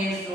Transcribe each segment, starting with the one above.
Allahu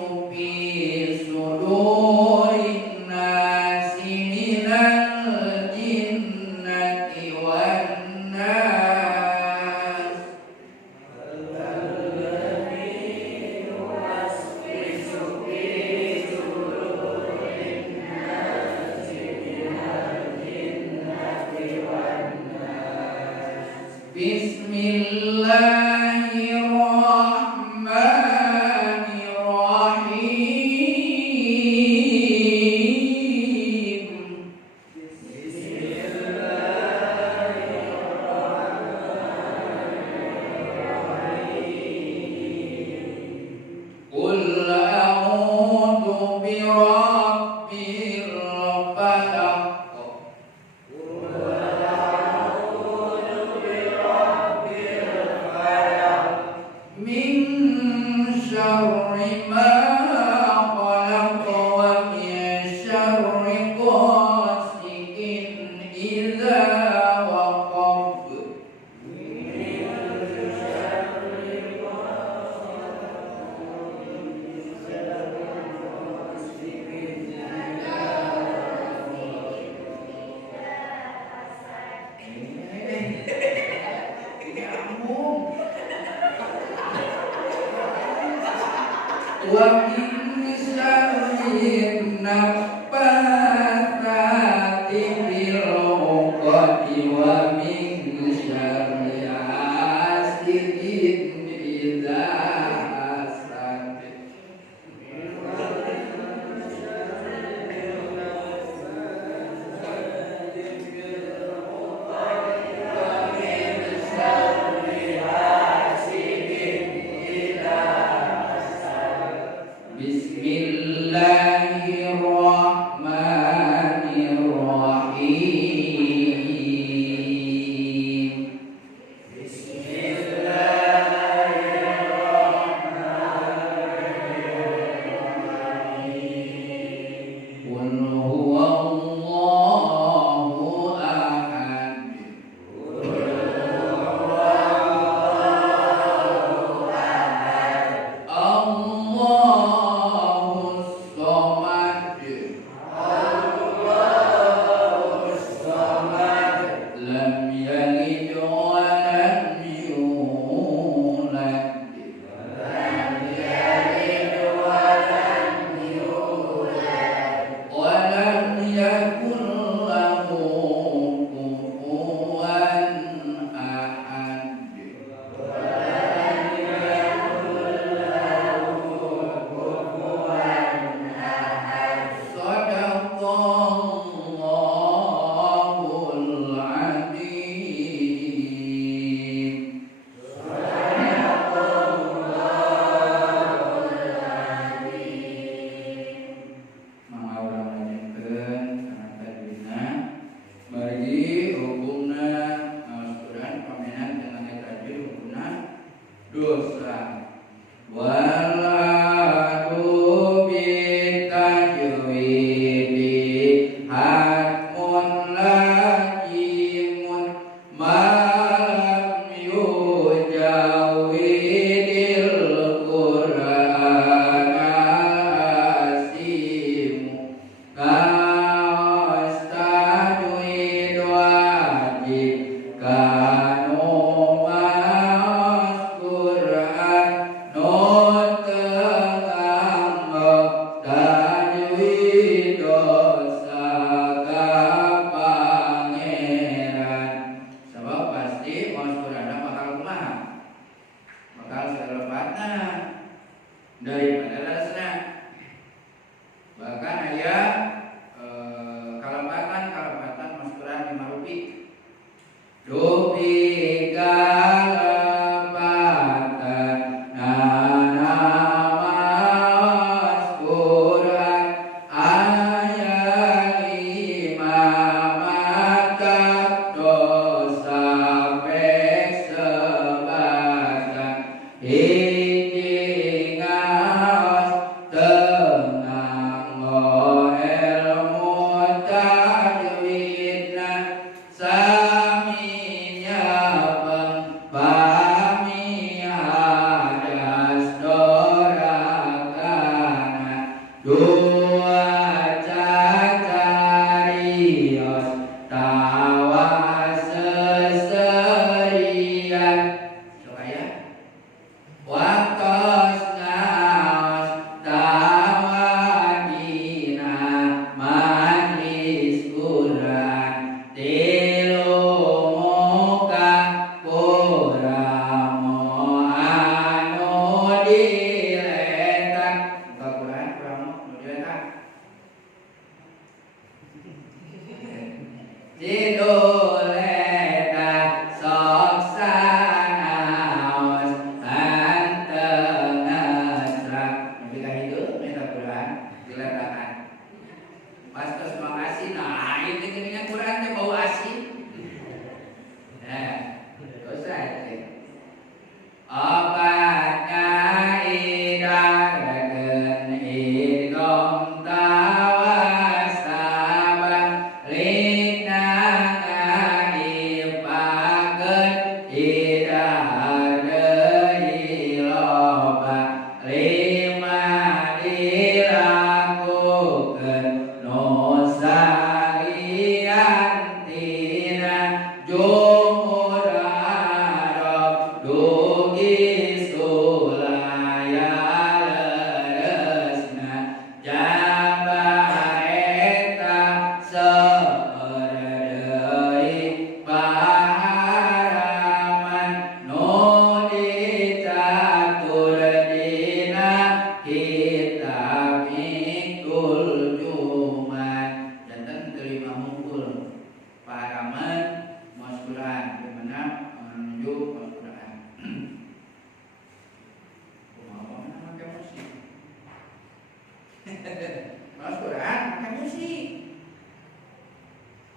Mas Quran makan musik.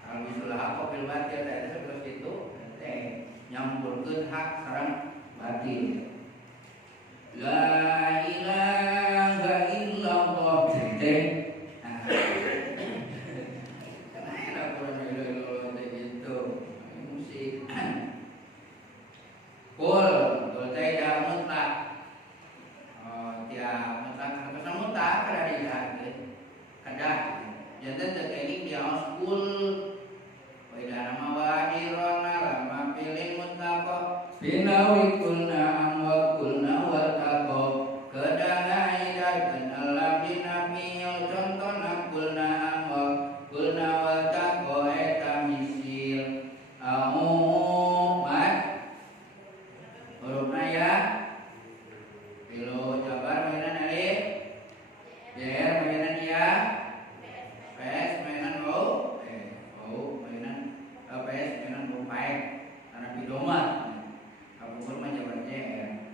Kalau bisulah apa filbat ya tadi sebelah itu nyampurkeun hak sareng batin. La ilaha illallah teh. Kenapa Quran illallah gitu? Musik. Kul teh da mutlak. Dia mutlak kata mutlak kada dijahatkeun. Kada janten teh keuning dia kul wa idana mawadirona lama pilih mutlaqo binawi kulna amwa kulna wal taqo kedangai dan alam dinamil contohna kulna amwa kulna wal taqo eta misil mat hurufna ya pilu jabar mainan alif jer mainan ya pes mainan mainan pes mainan paek karena pidoma kabur mah jabar jer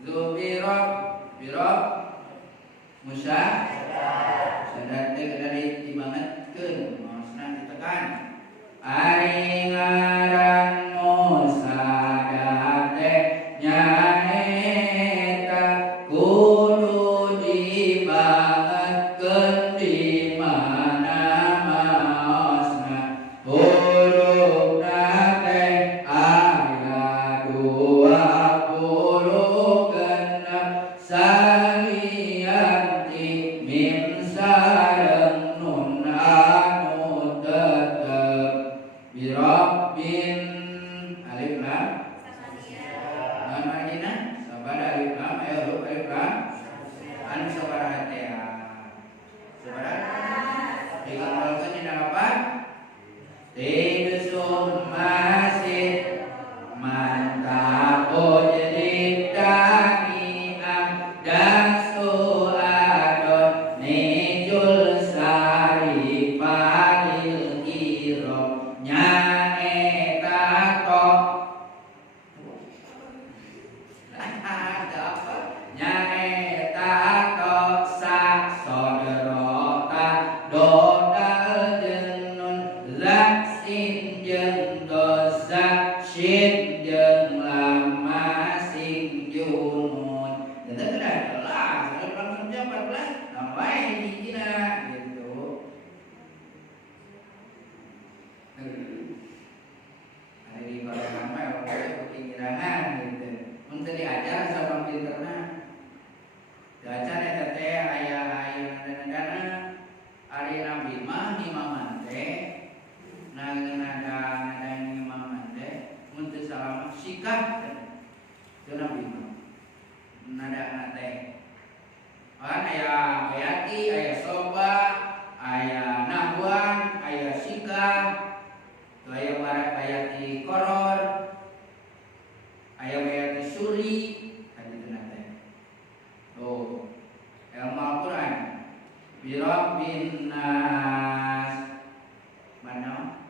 zubirab birab musa sadar teh dari dibangetkeun maosna ditekan ari ngaran musa date nyaeta kudu dibangetkeun di mana maosna hurufna teh aya 26 salianti mim sareng nun anu tetep birabbin alif lam nama dina sabada alif lam huruf alif lam anu sabaraha teh sabaraha dikawalkeun dina apa tidusun masih mantap jadi tamiang dan suadon nijul sari palil kiro nyaeta tok ada apa nyaeta tok sak soderota dodal jenun laksin jeung dosa syin jeung lama sing junun dan tadi lah langsung jam 14 nampai hijina gitu hari di barang mah orang ketinggirangan gitu mun diajar sabang pinterna diajar eta teh aya nadana ari nabi mah imaman teh nada imaman teh mun teu salam sikap teu nabi mah nada teh kan aya bayati aya soba aya nahwan aya sikap tu aya bayati koror aya bayati suri kan itu teh tuh ilmu Al-Quran birabbin nas mana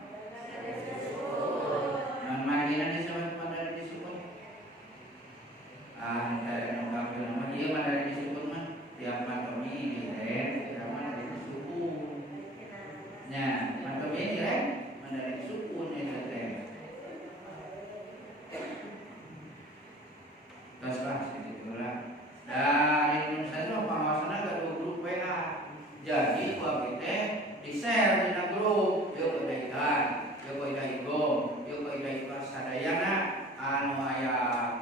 non madina disebut pada disebut dari nongkap nama dia pada disebut mah tiap matomi direk tiap mana suku nya matomi direk mana suku nya teh teruslah segitulah dari Indonesia pengawasannya ke grup WA jadi buat kita di share di grup yuk kedaikan yuk kedaigom yuk kedaikar sadayana anu aya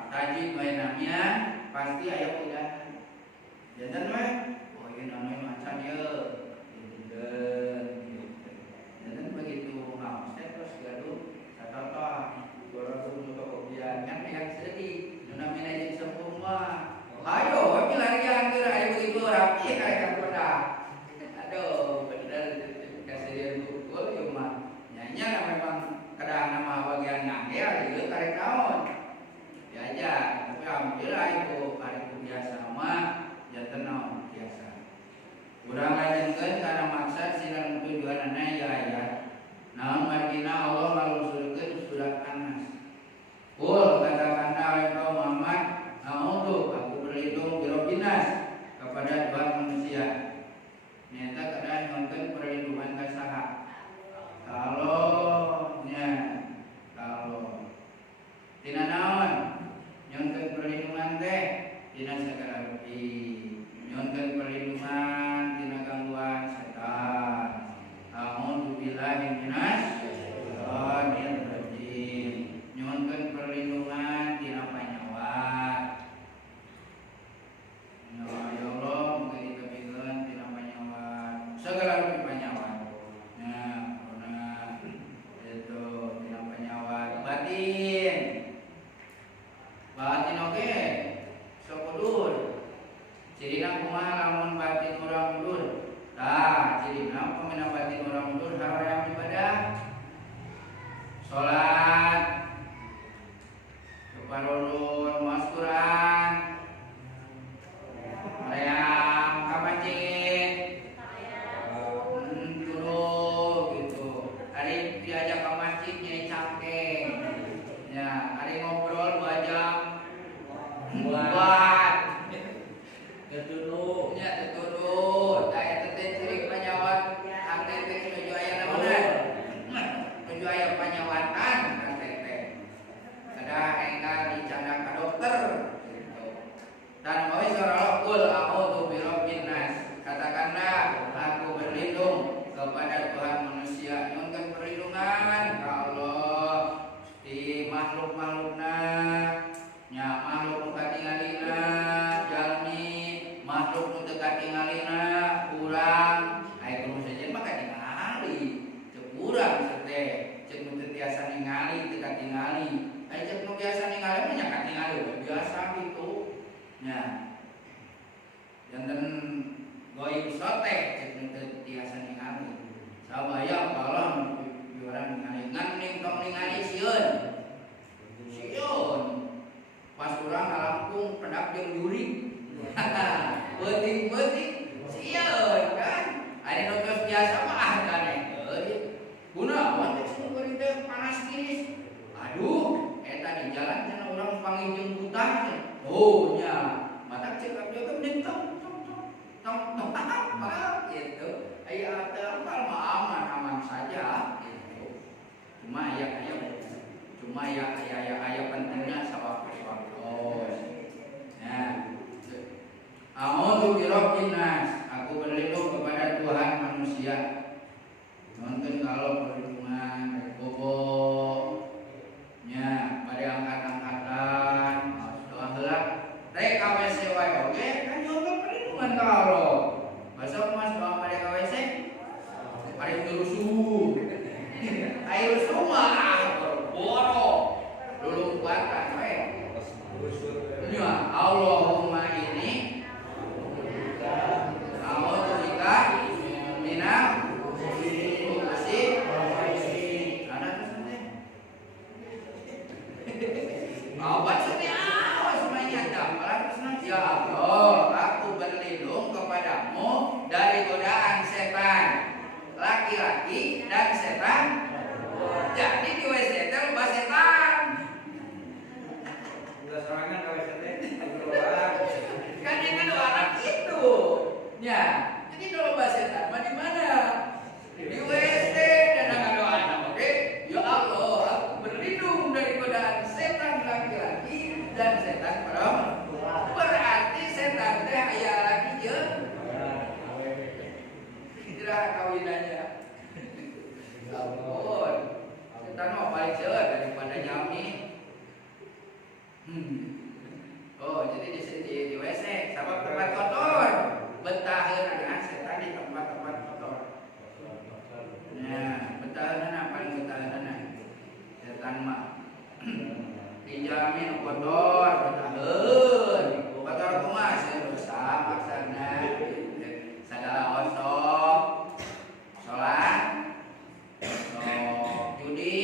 tajid mainannya pasti aya kedahan jantan mah oh ini namanya macan ya jantan begitu nah saya terus gaduh satu orang tuh kopian kan yang sedih namanya yang sempurna ayo kami larian ke ayo begitu rapi kayak pernah aduh bener kasih dia betul ya mah nyanyi memang kadang nama bagian ngangger itu karek tahun diajak tapi alhamdulillah itu karek biasa mah jantan naon biasa urang ngajengkeun kana maksud sinan tujuanana ya ayat naon margina Allah ngalungsurkeun surat An-Nas kul katakanlah oleh kaum Muhammad a'udzu aku berlindung birabbinas kepada Tuhan manusia cirina kumaha lamun batin urang mundur. Tah, cirina pamina batin urang mundur haream ibadah. Salat keparulun maos Quran. Haream ka masjid. Kudu gitu. Ari diajak ka masjid nyai cangkeng. Ya, ari ngobrol 2 jam. Buat ketuduh, ya ketuduh. Daya tete ciri penyawat, ang tete menuju aya naonan, menuju aya penyawatan, ang tete. Ada enggal dicanda ka dokter, gitu. Dan mau surah Qul a'udzu birabbin nas. Katakanlah, aku berlindung kepada Tuhan manusia. Nyunkeun perlindungan ka Allah di makhluk-makhlukna. Nya makhluk nu katingalina jalmi, makhluk nu teu katingalina urang. Aya kudu saja mah katingali, teu urang teh, ceuk nu teu tiasa ningali teu katingali. Aya ceuk nu biasa ningali mah nya katingali biasa gitu. Nya. Janten goib soteh ceuk nu teu tiasa ningali. Sabaya balon urang ningali ngan ning tong ningali sieun. Sieun. Pas urang ngalampung pedak jeung juri. Peuting-peuting sieun kan. Ari nu geus biasa mah kana euy. Kunaon teh sing kuring teh panas tiris. Aduh, eta di jalan cenah urang panginjung buta. Oh nya, matak ceuk abdi teh tong apa gitu. Aya tembal mah aman saja gitu. Cuma aya pentingnya sawaktu. Nah, a'udzu birabbin nas. Aku berlindung kepada Tuhan manusia. Nonton kalau perlindungan bobo. Nya, pada angkat-angkatan, doa heula. Rek KWC wae oge kan nyoba perlindungan ka Allah. Basa Mas doa pada KWC. Ari rusuh. Air rusuh mah boro. Lulung kuatan we. Ya Allahumma ini a'udzubika minal khubuthi ana teh. Awas ini awas semuanya dapat ya Allah, aku berlindung kepadamu dari godaan setan laki-laki dan setan. Jadi di WC teh loba setan. Udah serangan ka WC teh. Kan yang ada orang itu. Ya, jadi kalau bahasa setan mah di mana? Di WC dan ada anak, oke? Ya Allah, aku berlindung dari godaan setan laki-laki dan setan perempuan. Berarti setan teh aya laki jeung hijrah kawinannya. Ampun. Setan mah paling seueur daripada nyami. Oh, jadi di WC sabab tempat kotor. Betaheun setan di tempat-tempat kotor. Nah, betaheun paling betaheun setan mah. Dijamin kotor, betaheun. Kotor kumaha sih dosa maksana. Sagala osok. Salat. Judi.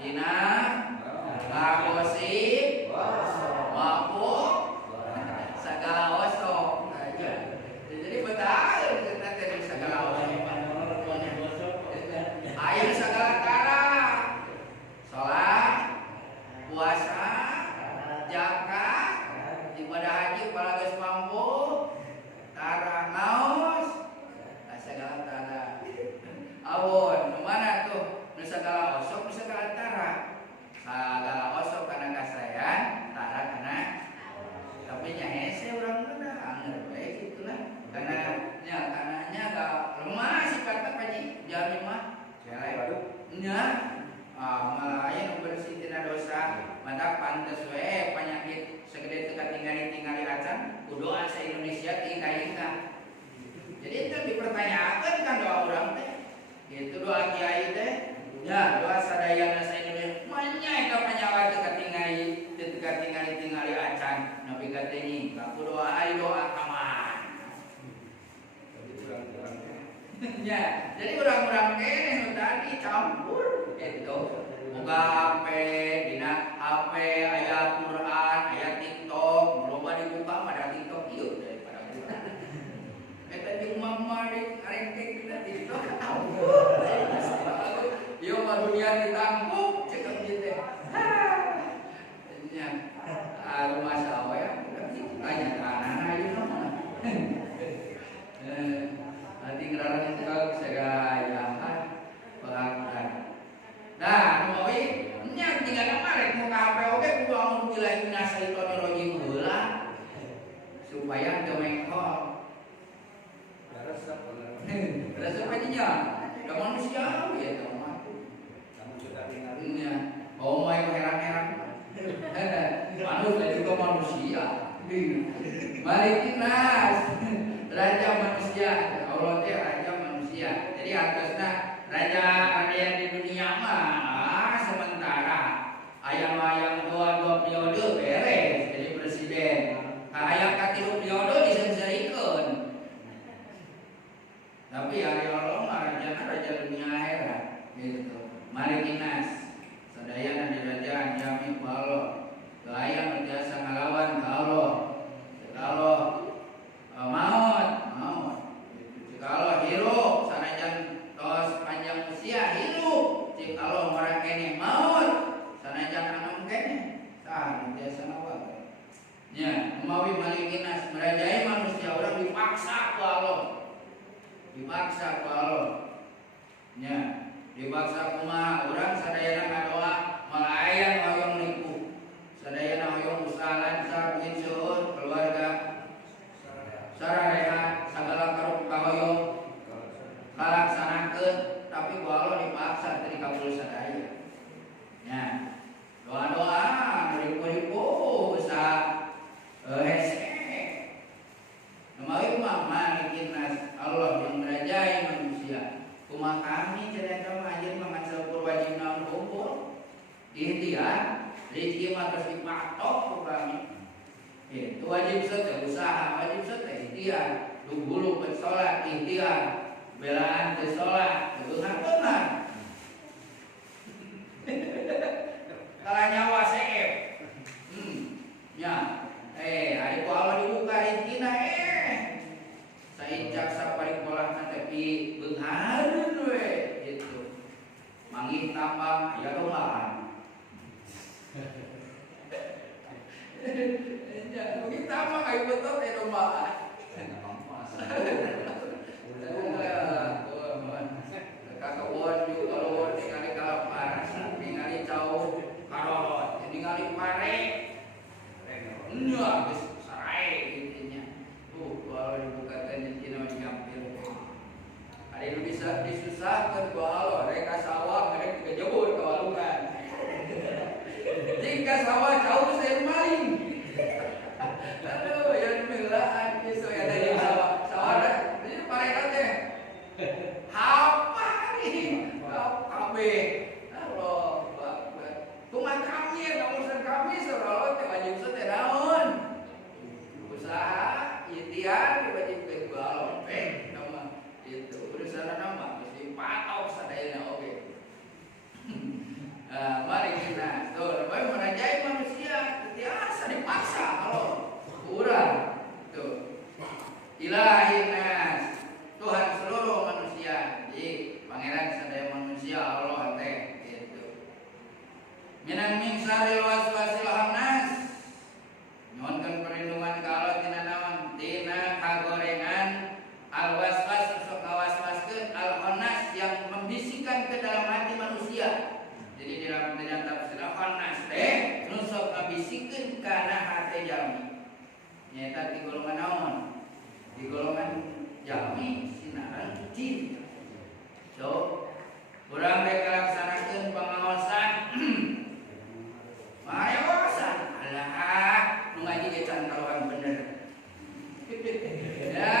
Zina. Gosip, mabuk, segala osok aja. Jadi betul kita dari segala osok. Ayat segala cara, sholat, puasa, zakat, ibadah haji, kalau geus mampu, tara ngaos, segala cara. Awon, mana tuh? Nu segala osok, nu segala cara. Sagala osok kana kasayan, tara kana tapi nya hese urang mah anger bae gitulah. Kananya da lemah sifatna paji jami mah. Celek nya malah aya nu bersih tina dosa, mantap pantes we penyakit segede teu katingali-tingali acan, kudu asa Indonesia tingka-tingka. Jadi itu dipertanyakan kan doa urang teh. Gitu doa kiai teh. Ya, doa sadayana sa Indonesia. Manya ka panyawa teu katingali acan, nepi ka teh nyi. Aku doa ari doa aman. Ya, jadi orang-orang kene nu tadi campur gitu. Boga HP, dina HP aya Quran, aya TikTok, loba dibuka mah ada TikTok ieu daripada Quran. Eta jeung mama rek arek kita TikTok campur. Ieu mah dunia ditangkuk cek kieu teh. Nya, rumah sawe tanya ka anak ieu mah. Nanti ngerarang kau segaya pengakuan. Nah, mau nya tinggal kemarin mau kape oke kudu amun bilang nasa itu rojim heula supaya teu mengkol. Resep aja nya. Da manusia ya teu mah. Kamu sudah dengar nya. Oh, mau heran-heran. Manusia juga manusia. Malikin nas. Raja manusia. Allah teh raja manusia. Jadi atasnya raja yang di dunia mah sementara ayam-ayam dua periode beres jadi presiden. Ayam katilu periode disensarikeun. Tapi hari Allah mah raja dunia akhirat gitu. Mari kinas sadayana di raja jamin ku Allah. Gaya berjasa ngalawan ka Allah. Kalau maut. Kalau hirup sanajan tos panjang usia hirup, kalau orang kene maut sanajan anom kene tah biasa nawa. Nya umawi malikinas merajai manusia orang dipaksa ku Allah. Dipaksa ku Allah. Nya dipaksa kumaha urang sadayana ngadoa malayan hoyong liku. Sadayana hoyong usaha lancar bikin seueur keluarga sarareha sagala karup kahoyong kalaksanakeun tapi ku Allah dipaksa teu dikabul sadaya. Nya doa-doa ribu-ribu usaha hese. Namawi mah malikin nas Allah yang merajai manusia. Kumaha kami cerita mah anjeun mah ngancel wajib naon kumpul. Ikhtiar rezeki mah terus dipatok ku kami. Itu wajib sete usaha, wajib sete ikhtiar. Dulu bersolat ikhtiar, belaan ke sholat, itu benar. Kalau nyawa seep, ya, hari ku Allah dibuka rezekina sain jaksa parikolah tapi beunghareun we gitu. Manggih tambang aya domaan. Ya, mungkin tambang ayo betul teh domaan. Kakawon juga kalau ningali kalapar, ningali jauh karot, ningali pare, nya geus sarai intinya. Kalau dibukakan rezeki diampil. Ada yang bisa disusahkan ku Allah, reka sawah mereka kejebur kawalungan. Jika sawah jauh saya maling. Aduh, yang milaan gitu ya dari sawah ini parekat teh. Apa nih? Kabe. Allah Akbar. Kumaha kami ya urusan kami saudara teh wajib teh naon? Usaha ikhtiar diwajibkeun ku Allah. Nama itu urusan nama mesti patok sadayana oge. Mari kita tuh merajai manusia biasa dipaksa Allah. Kurang tuh ilahi nas Tuhan seluruh manusia. Jadi pangeran sadaya manusia Allah teh gitu. Minang min syarril waswasil khannas. Nyuhunkeun perlindungan ka Allah tina naon? Tina kagorengan al waswas sok ngawaswaskeun al khannas yang membisikkan ke dalam hati manusia. Jadi di dalam tafsir khannas teh nu sok ngabisikeun kana hati jalmi. Nyata di golongan naon? Di golongan jalmi sinaran jin. So, urang rek laksanakeun pangaosan. Marewasan. Alah, nu ngaji ge can kaluan bener. Ya,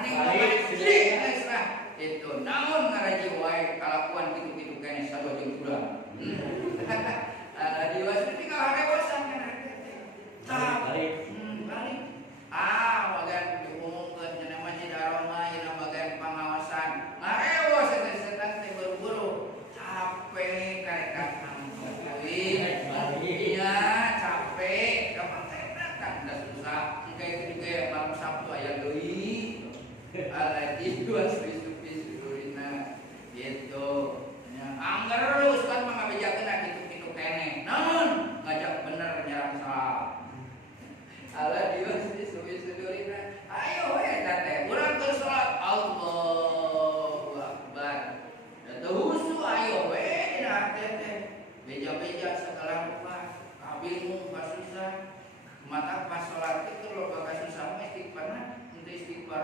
mending ngaji geuslah. Itu naon ngaraji wae kalakuan kitu-kitu kene sarua jeung urang. Diwasih tinggal harewasan kana. Balik.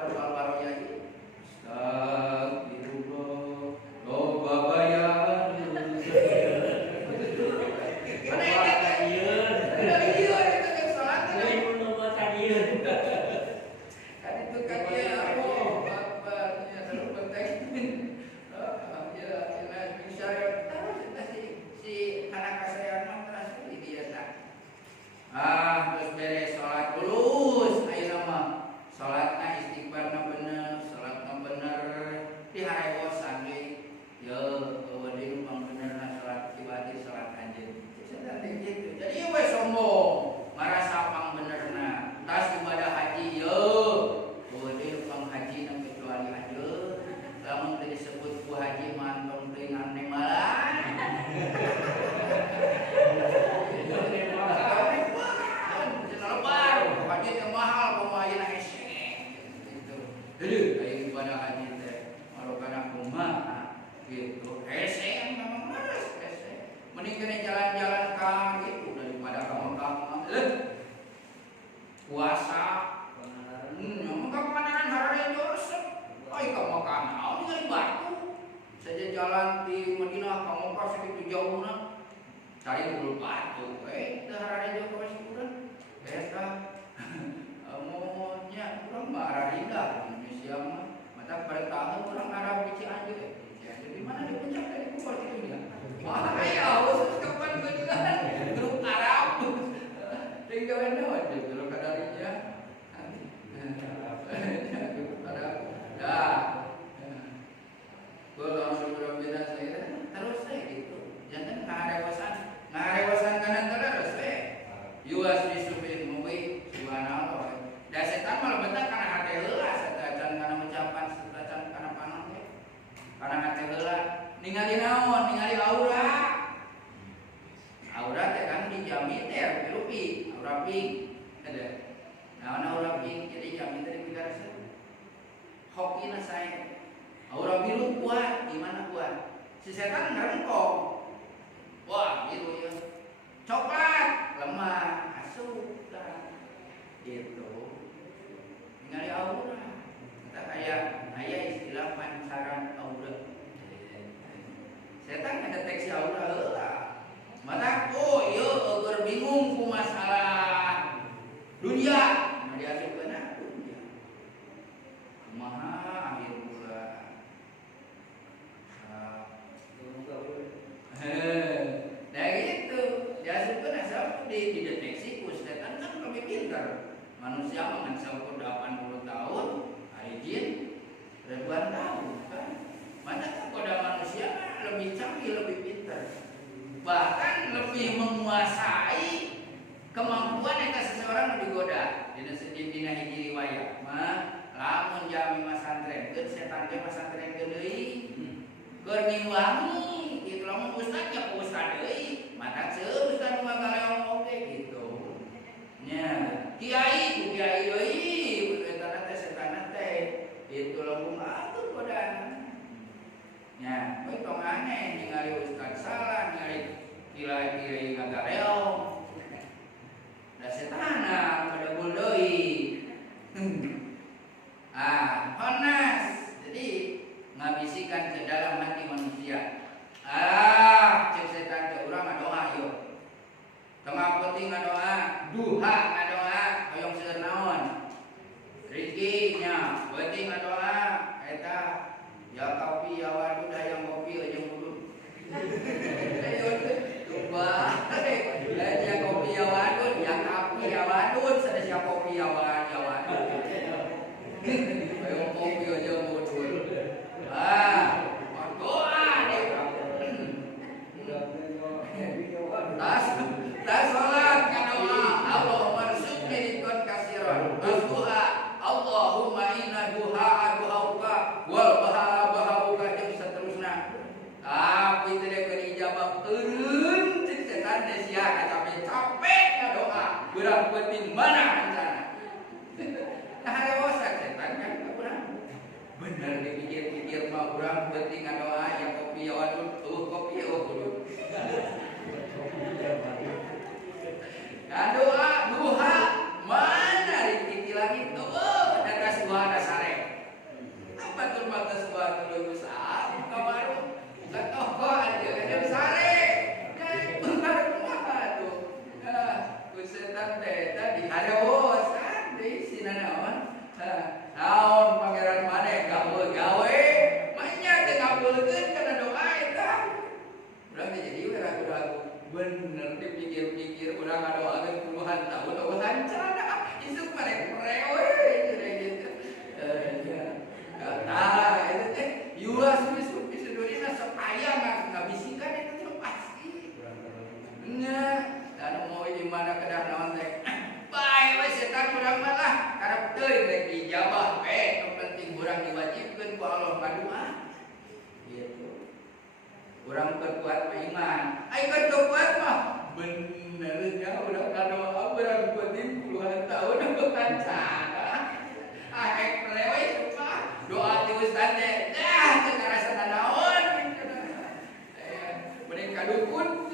baru ya. Astagfirullah. Loba bayar. Mana eta ieu? Ieu eta geus salat. Ieu loba tadieu. Kan itu kan ieu apa? Bapaknya terus penting. Ya bisa tahu si anak kasayan mah terus dia tak. Terus beres salat lulus ayeuna mah. Salatna istighfarna bener, salatna bener. Diharewosan ge. Ye, eueuh pang benerna salat ibadi salat anjeun. Sebenarnya gitu. Jadi we sombong, marasa pang benerna. Tas ibadah haji ye. Eueuh pang haji na kecuali anjeun. Lamun teu disebut ku haji mantong teuing nemalan. Haji teh mahal pemaina hese. Gitu. Jadi ibadah haji teh marokana kumaha gitu. Hese memang malas hese. Mending kena jalan-jalan ka gitu daripada ka Mekah. Puasa. Mekah pandangan harare resep. Ai ka Mekah naon ningali batu. Saja jalan di Madinah ka Mekah sakitu jauhna. Cari dulu batu. Teu harare jauh ka urang. Eta amonya urang mah ararida Indonesia mah. Mata pada tahun orang Arab di Cianjur. Cianjur di mana di puncak dari Bogor itu dia. Wah, aya khusus kapan geuningan grup Arab. Tinggal naon je grup kadarinya. Grup Arab. Dah. Kalau sudah beda saya terus saya gitu. Jangan ngarewasan kanan terus we. Yuas disubin muwi subhanallah. Da setan malah betah kana hate heula, setan kana ucapan, setan kana panon teh. Kana hate heula, ningali naon? Ningali aura. Aura teh kan dijami teh rupi, aura pink. Ada. Naon aura pink? Jadi jami teh dipigarasa. Hokina saya. Aura biru kuat, gimana kuat? Si setan ngerengkong. Wah, biru ya. Coklat, lemah, asup, gitu. Ningali aura. Kita kayak istilah pancaran aura. Setan ngedeteksi aura heula. Mata ieu eueur bingung ku masalah dunia. Nah diasupkeun dunia. Kumaha akhir bulan. Nah gitu, diasupkeun asal dideteksi ku setan kan lebih pintar. Manusia mengansal 80 tahun, hari jin ribuan tahun kan. Mana kepada manusia lebih canggih, lebih pintar. Bahkan lebih menguasai kemampuan yang seseorang lebih goda. Dina hiji riwayat mah lamun jami masantren, geus setan ge masantren deui. Keur ngiwangi gitu lamun ustad ya ustad deui. Matak seueur ustad mah galeong oge gitu. Nya, kiai deui, eta teh setan teh itu lamun atur godaan. Nya, we tong aneh ningali ustad salah, ningali kiai ngagareong. Da setana pada buldeui. Honas. Jadi ngabisikan ke dalam hati manusia. Cek setan teh urang ngadoa yo. Tengah penting ngadoa, duha ngadoa, hoyong seueur naon. Rezeki nya, penting ngadoa eta ya kopi ya wadud hayang kopi jeung budut. Ayo coba. Ya kopi ya wadud, ya kopi ya wadud, sadaya kopi ya wadud. Hayang kopi jeung budut. Doa deh. Tas salat ngadoa, Allahumma rzuqni rizqan katsiran. Doa, Allahumma inna du'auka wal bahauka jeung saterusna. Tapi teh keur ijabah eureun cek setan teh sia capek ngadoa. Urang penting mana rencana. Nah harewosan setan kan urang. Bener dipikir-pikir mah urang penting ngadoa ya kopi ya wadud, kopi ya budut. Doa duha mana rezeki langit data suara sare Naon pangeran maneh gawe manya teh ngabulkeun kana doa eta. Urang teh jadi we ragu-ragu. Bener dipikir-pikir urang ngadoakeun puluhan tahun eueuh hancana isuk maneh prewe gitu. Kata itu teh yulas bisudurina supaya ngabisikan itu teh pasti. Nya dan mau di mana kedah naon teh. Bae we setan urang mah lah karep teuing rek dijabah we nu penting urang diwajibkeun ku Allah ngadua. Gitu. Urang kuat iman. Ai kan kuat mah benernya urang ngadoa urang penting puluhan tahun bukan cara. Ek melewe mah doa ti ustaz teh dah teu ngarasa naon. Mending kadukun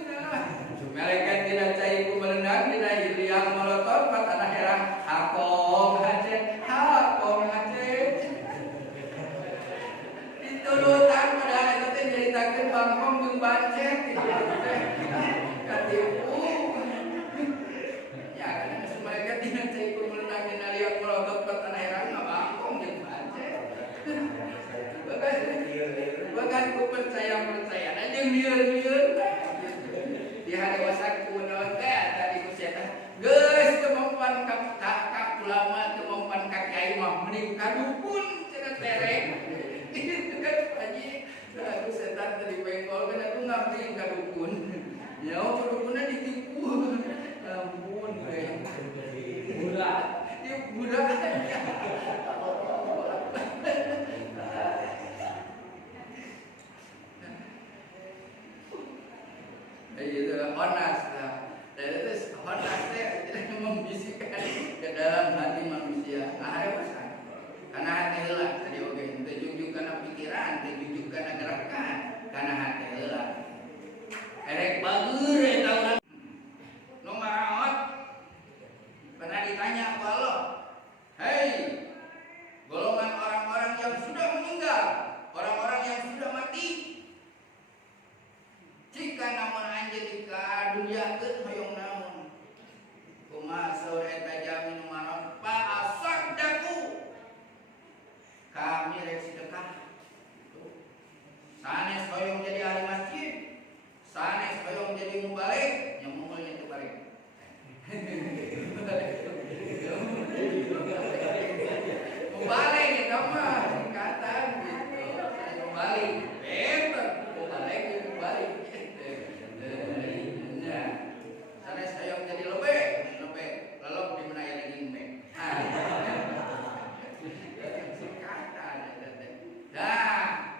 Malaikat tidak cai ku melenang dina hiliang molotov patana herang hakong hacet ditulutan pada itu teh nyaritakeun bangkong jeung bacet gitu teh katipu ya kan geus malaikat tidak cai ku melenang dina hiliang molotov patana herang bangkong jeung bacet bahkan ku percaya jeung lieur-lieur di hari wasaku naon teh tadi ku sia geus kemampuan ka ulama kemampuan ka kiai mah mending kadukun cenah tereng itu kan haji aku setan tadi bengkol kan aku ngabdi kadukun ya kadukunna ditipu ampun budak itu honas lah. Dan itu honas teh membisikkan ke dalam hati manusia. Ada pesan. Karena hati heula tadi oge teu jujuk kana pikiran, teu jujuk kana gerakan, karena hati heula. Erek bageur eta urang. Nu maraot pernah ditanya ku Allah, "Hei, golongan orang-orang yang sudah meninggal, orang-orang yang sudah mati, jika namun anjeun ka dunia keun hoyong namun kumaha saur eta jamin manon pa asaddaku kami rek sedekah sanes hoyong jadi ahli masjid sanes hoyong jadi mubalik nya mungulnya teu balik mubalik eta mah singkatan gitu mubalik bener mubalik mubalik sana saya jadi lebih lelok di mana yang ingin be. Dah.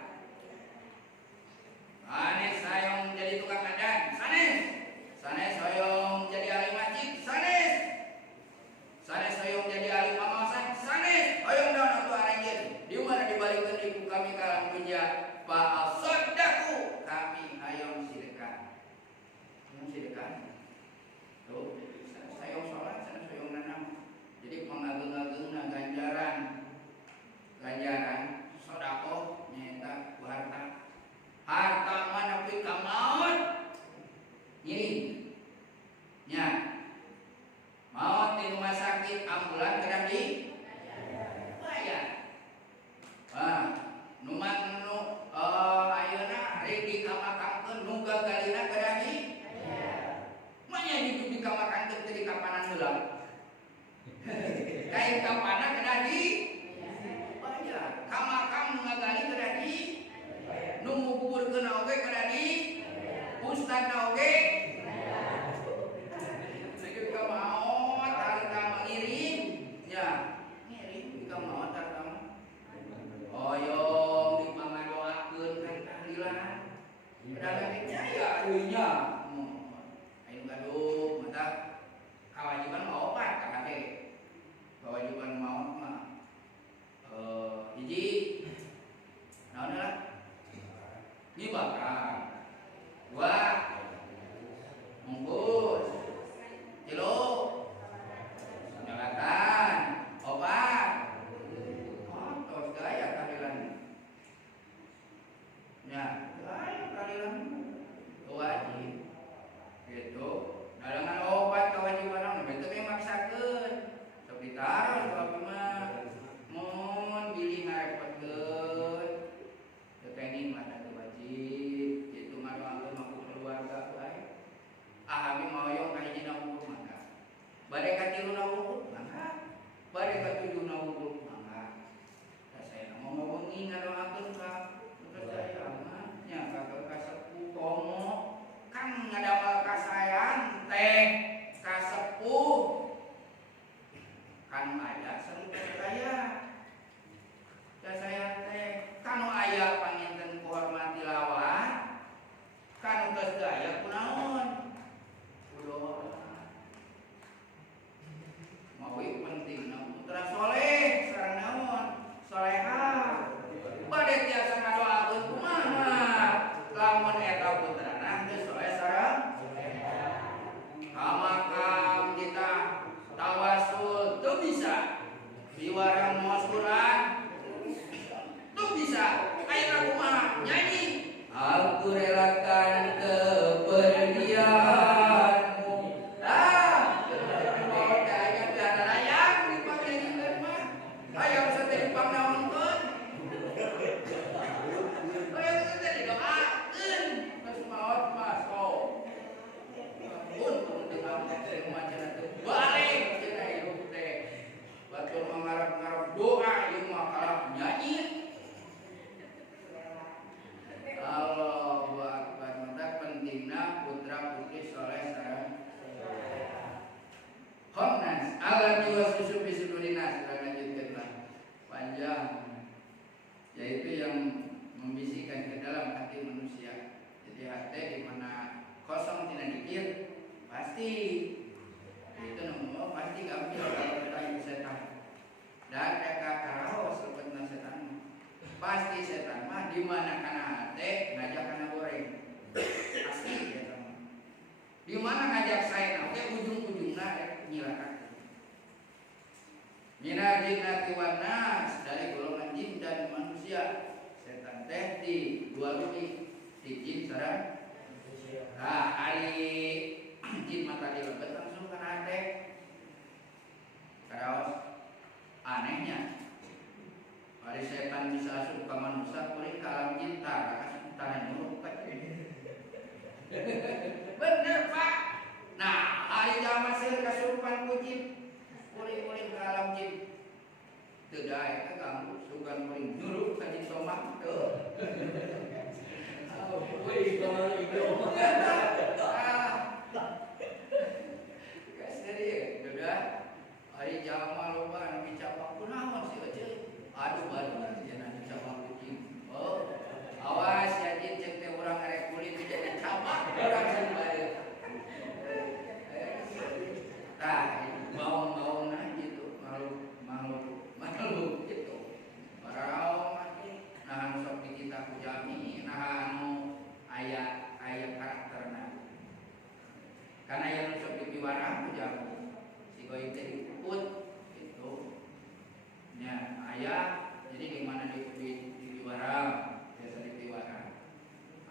Sanes sayong jadi tukang adan, sanes. Sanes sayong jadi ahli masjid, sanes. Sanes sayong jadi ahli pengawasan, sanes. Hoyong daun atuh aranjeun. Di mana dibalikeun ibu kami kalang dunia, fa asaddaku kami hayong sedekah. Sedekah. Tuh, sayong sholat, sayong nanam. Jadi pengageng-agengna ganjaran sedekah nyaeta ku harta. Harta mana nepi ka maot. Ngiring. Nya. Maot di rumah sakit ambulan kedah di bayar. Nu ayeuna rek dikamakamkeun nu gagalina kedah di manya di kamakan teu di kapanan heula. Kain syukuran tuh bisa kayak lagu mah nyanyi aku relakan kepergianmu kayaknya tiada layak dipakai nyanyikan mah ayam sate dipangnaonkeun ayam sate didoakeun terus maot mas pun dengan macam itu balik cenah hirup teh batur mangarap-ngarap doa ieu mah kalah nyanyi. Allahu Akbar. Mata pentingna putra putri soleh sareng khonnas Allah jiwa susu bisudurina sudah lanjutkan panjang yaitu yang membisikkan ke dalam hati manusia. Jadi hati di mana kosong tidak dikir pasti itu nomor pasti ambil kalau kita setan dan mereka karaos sebetulnya setan pasti setan mah di mana kana hati ngajak kana goreng pasti setan di mana ngajak saya oke ujung-ujungnya nyilakan minal jinnati wan nas dari golongan jin dan manusia setan teh di dua luni di jin sareng nah hari jin mata dilebet langsung kena hati karaos anehnya hari setan bisa asup ke manusia kuring ke alam jin kasih tanah nyuruh bener pak nah hari zaman saya kasurupan kucing kuring-kuring ke alam jin tidak itu kamu sugan kuring nyuruh kajin somang tuh hari jama loba anu dicapa kunaon sih aja aduh baru jangan dicapa kucing oh awas ya jin cek teh urang arek kulit jadi capa urang sing bae tah mau gitu malu gitu parao nah sok kita kujami nah anu aya karakterna karena yang sok dipiwarang kujami goib teh ikut gitu nya ayah jadi gimana di warang biasa di warang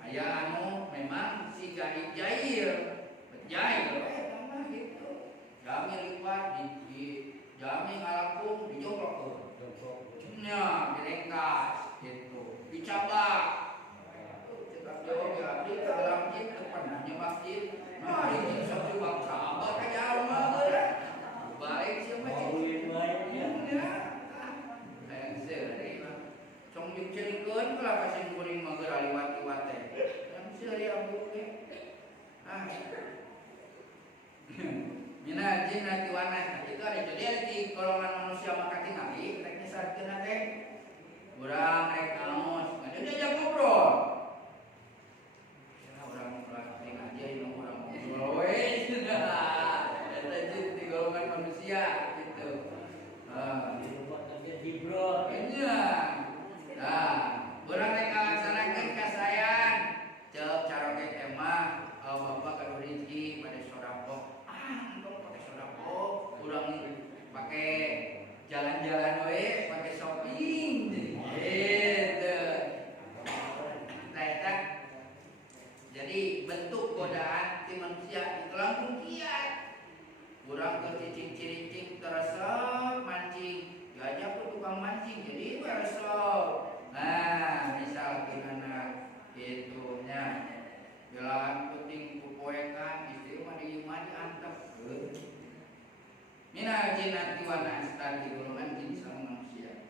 ayah anu memang si gaib jair bejair tambah gitu jami lipat di jami ngalampung dijogrok nya direngkas gitu dicabak cetak jawab ya abdi ke alam jin ke pernahnya masjid nah ini sok coba sabar aja rumah baik siapa sih? Cong dicerikeun kalau kasih kuring mager aliwat-liwat teh. Kan seueur abu ge. Mina jinnati wan nas. Itu ada jadi di golongan manusia maka tingali rek nyesarkeun teh. Urang rek naos, ada diajak ngobrol. Cenah urang pelatih aja yang urang ngobrol we. Di golongan manusia gitu. Iya. Nah, urang rek ngalaksanakeun kasayan ceup caroge teh mah bapak kalau rezeki pada sodako. Entong pakai sodako, urang pakai jalan-jalan we, pakai shopping. Gitu. Nah, eta jadi bentuk godaan ti manusia itu langsung kiat. Kurang ke cicing-cicing teresep mancing diajak ke tukang mancing jadi beresep nah misal kinana itunya jalan puting pupoekan istri mah di diantep minal jinnati wan nas tadi golongan jin sama manusia.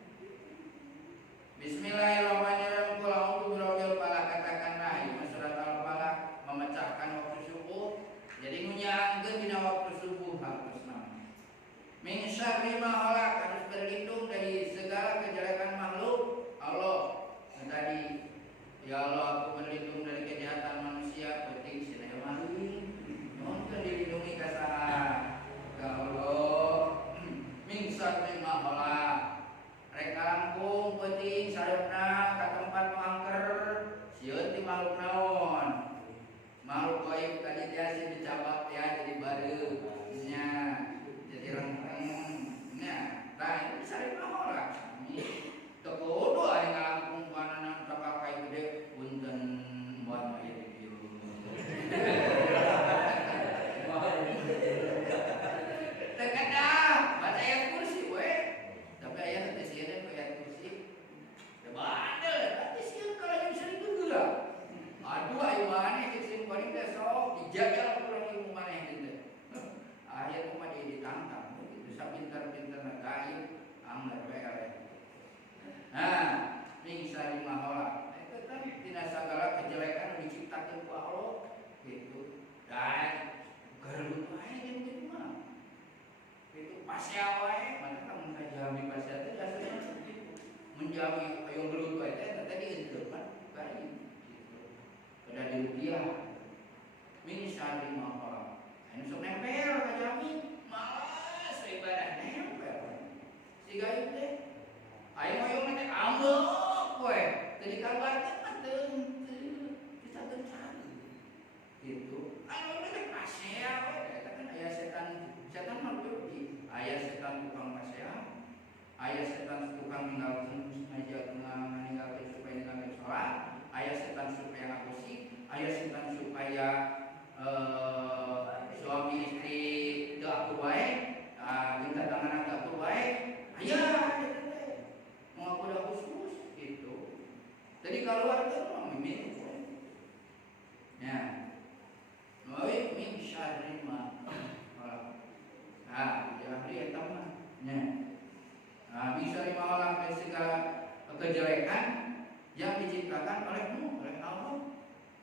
Bismillahirrahmanirrahim. Qul a'udzu birabbil falaq katakanlah ini surat al-falaq memecahkan waktu subuh. Jadi ngunyaangkeun dina waktu subuh harusna. Min syarri ma khalaq harus berlindung dari segala kejelekan makhluk Allah. Tadi ya Allah aku berlindung dari kejahatan manusia penting sinaya maling. Mohon dilindungi ka saha? Ya Allah. Min syarri ma khalaq. Rek langkung penting sareupna ka tempat mangker sieun ti makhluk naon? Makhluk gaib tadi dia sih dicabak ya jadi baru nya jadi rengkeng nya nah itu sare mahola anger bae. Nah, ming sarima heula. Eta kan tina sagala kejelekan diciptakeun ku Allah gitu. Dan garut wae jeung kitu mah. Itu pasya wae, mana kan menjami pasya teh aslinya gitu. Menjami aya gelut wae teh tadi henteu kan bae gitu. Pada di rupiah. Ming sarima heula. Anu sok nempel ka jami, malas ibadah nempel. Siga ieu teh aya moyong teh ambek we. Tadi kabar teh mah teu bisa cari. Gitu. Anu teh pasya we, eta kan aya setan mah pergi. Aya setan tukang pasya, aya setan tukang ninggalkeun sengaja ninggalkeun supaya ninggalkeun salat, aya setan supaya ngapusi, aya setan supaya suami istri teu akur wae, minta tangan teu akur wae, aya eta teh. Mau aku khusus gitu. Jadi keluarga mah mimin. Ya. Noi min syarri ma. Jadi eta mah. Ya. Bisa dimaulah dari segala kejelekan yang diciptakan oleh Allah.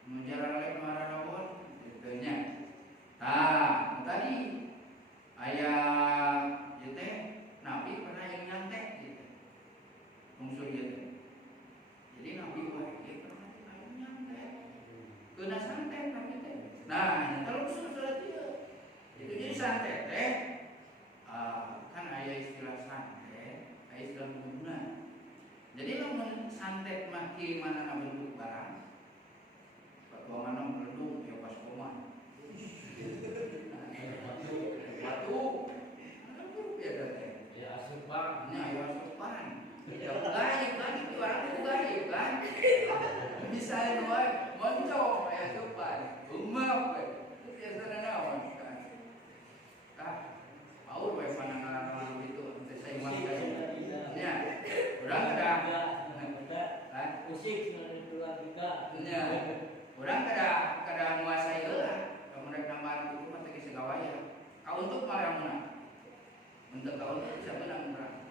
Menjalan oleh marahun tentunya. Tadi ayat teh Nabi pernah yang nyantek gitu. Unsur ieu. Jadi Nabi wae pernah yang nyantek. Keuna santet Nabi teh. Nah, kalau unsur ieu. Itu jadi santet teh kan aya istilah santet, aya istilah guna. Jadi lamun santet mah kieu manana bentuk barang. Ketua mana meledung ya pas koma. Batu. Apa beda teh? Ya asupan. Nya ya asupan. Ya gaib lagi orang itu gaib kan. Bisa wae moncong ya asupan. Umap we. Itu biasana naon kan. Mau wae panangan itu teh saya mah. Nya. Urang kada. Musik keluar juga. Nya. Urang kada nguasai heula. Kemudian nambahan itu mah teh segawaya. Untuk malamunna. Untuk untuk bisa benang urang.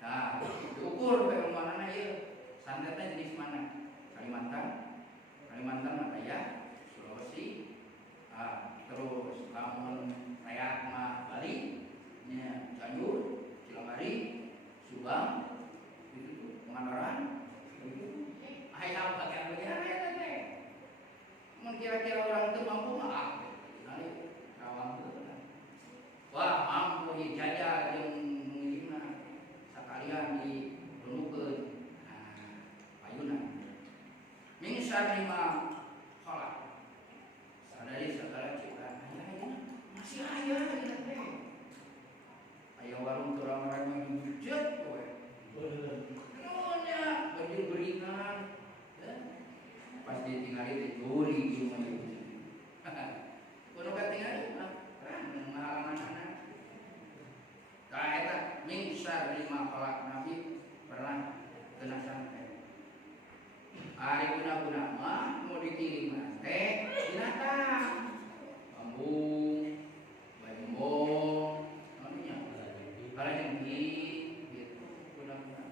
Nah, diukur bae umpamana ieu santetna jenis mana? Kalimantan mah aya, Sulawesi, terus lamun rayak mah Bali, nya Cianjur, Cilangkari, Subang, itu Pangandaran. Aya bagian-bagian eta teh. Mun kira-kira orang teu mampu mah nari rawang teu. Wah, mampu dijajah jeung mungkinna sakalian dirunukeun. Payunan. Min syarri ma khalaq. Sadari segala ciptaan aya masih aya ieu teh. Aya warung turang-turang mah jujet we. Nunya baju beringan. Pas ditinggali teh curi ieu mah. Kudu katingali mah kan ngahalangan. Ka eta min syarri ma khalaq Nabi pernah kena santet. Ari guna-guna mah mau dikirim teh binatang. Bambung, bayembong, namanya. Kalajengki gitu guna-guna.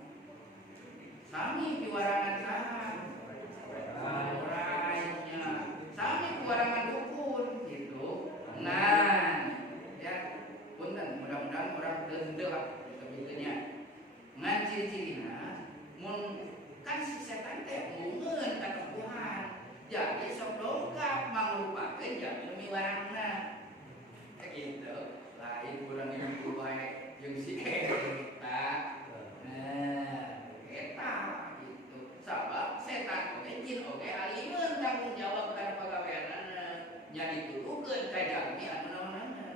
Sami piwarangan saha? Orangnya. Sami piwarangan dukun gitu. Nah, ya punten mudah-mudahan orang teu lah kebiteunya. Ngan ciri-cirina mun kan si setan teh mungeun ka Tuhan. Jadi sok dongkap manglupakeun jadi miwarangna. Gitu. Lain urang ieu bae jeung si eta. Nah, eta gitu. Sabab setan oge jin oge alieun tanggung jawab kana pagaweanna. Nya dituduhkeun ka jalmi anu naonana.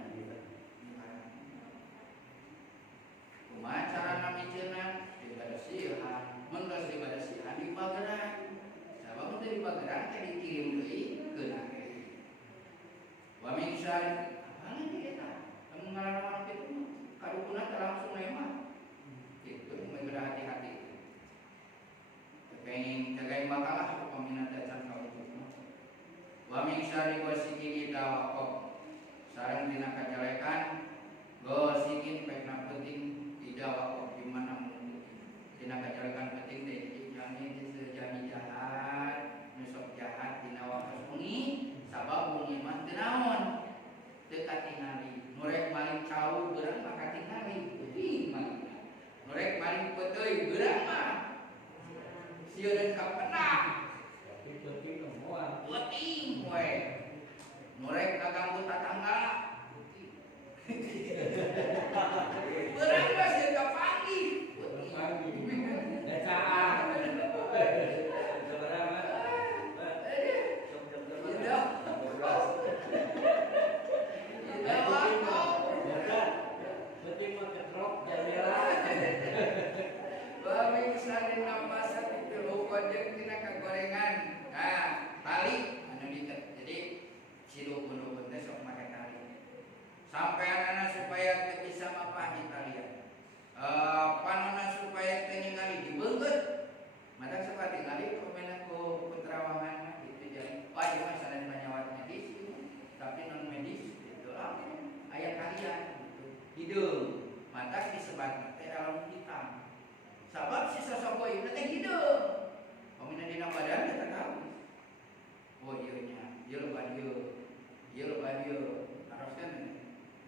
Kumaha carana mijeunna? Dibaresihan. Mun geus dibaresihan dibageran. Sabab mun teu dibageran teh dikirim deui keun ake. Wa min syarri apalagi eta? Mun ngalaman kitu kadukuna teh langsung lemah. Kitu mun kudu hati-hati. Kagaing bakalah pamina dacan ka ujung. Wa min syarri ghasikin idza waqab. Sareng dina kajelekan ghasikin baikna penting idza waqab ini sejami jahat, nusok jahat dina waktu bengi, sabab bengi mah teu naon. Teu katingali. Norek maling cau beurang mah katingali. Teuing maling. Norek maling peuteuy beurang mah sieun ka penang. Tapi penting semua. Leuting we. Norek kaganggu tatangga. Beurang mah sieun ka panggih. Decaan. Penting mah ketrok dan merah. Bami misalnya nampasan itu lukojeng tina kagorengan. Nah, tali anu diiket. Jadi si dukun-dukun teh sok make tali. Sampai anak supaya teu bisa mapah talian. Panonna supaya teu ningali dibeungeut. Matak seperti ningali pemain ku terawangan gitu jadi. Wah, ieu mah sanes nyawat medis tapi non medis gitu lah. Aya kalian gitu. Hideung. Matak disebat teh dalam hitam. Sabab si sosok boy teh hideung. Pamina dina badan teh tahu. Oh ieu nya, ieu loba dieu. Ieu loba dieu. Haruskan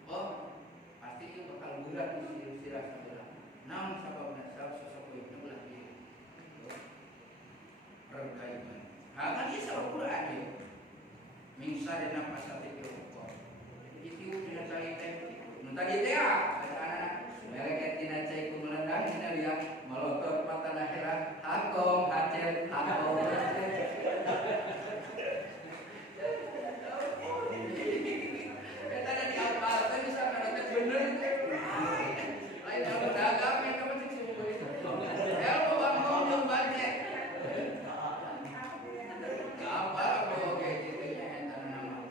oh pasti ieu bakal berat si rasa berat. Naon sababna sosok boy teh belah dieu. Perkaiman. Kan ieu sabab Quran ieu. Mingsa dina pasate pokok. Itu dina tali teh. Nu tadi teh anak-anak mereka tina cai kumelendang tina liang melotot mata akhirat hakong hacel hakong kita ada di apa kan bisa kan bener lain kamu dagang yang kamu cek sumber itu ya mau bangkong yang banyak apa oke gitu ya entar nama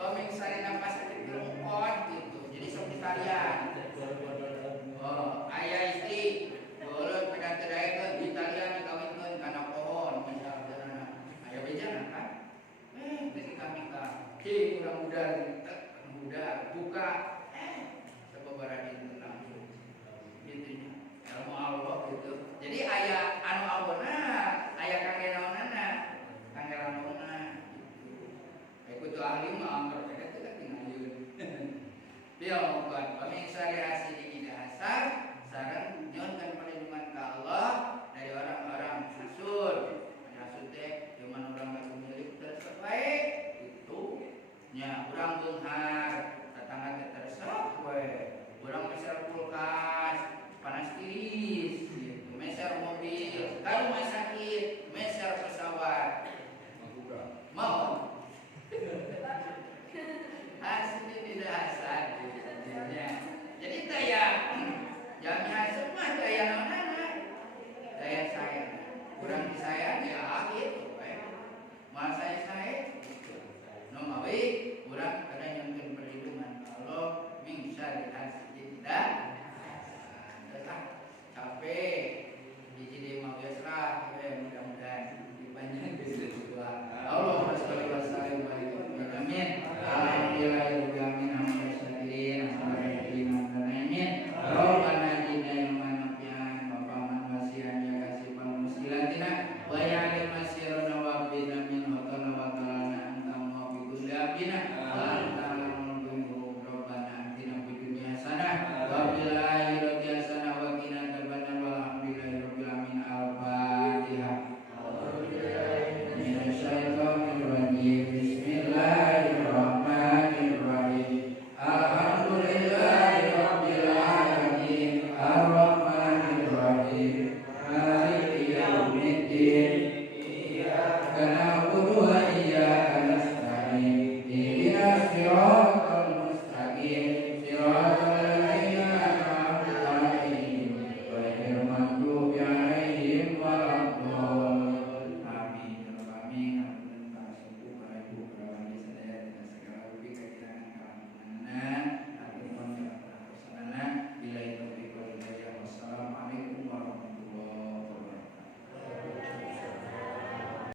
pemingsari nafas itu lengkot gitu jadi sok ditalian ayah istri boleh pada terakhir di Italian dikawinkan karena pohon misalnya ayah bejana kan dari kami muda buka sebabaran itu langsung gitu ilmu Allah gitu jadi ayah anu awona ayah kangge naonana kangge lamunna gitu aku ahli mah angker teh teh tinggalieun dia bukan pemingsari asli di dasar sareng nyon kan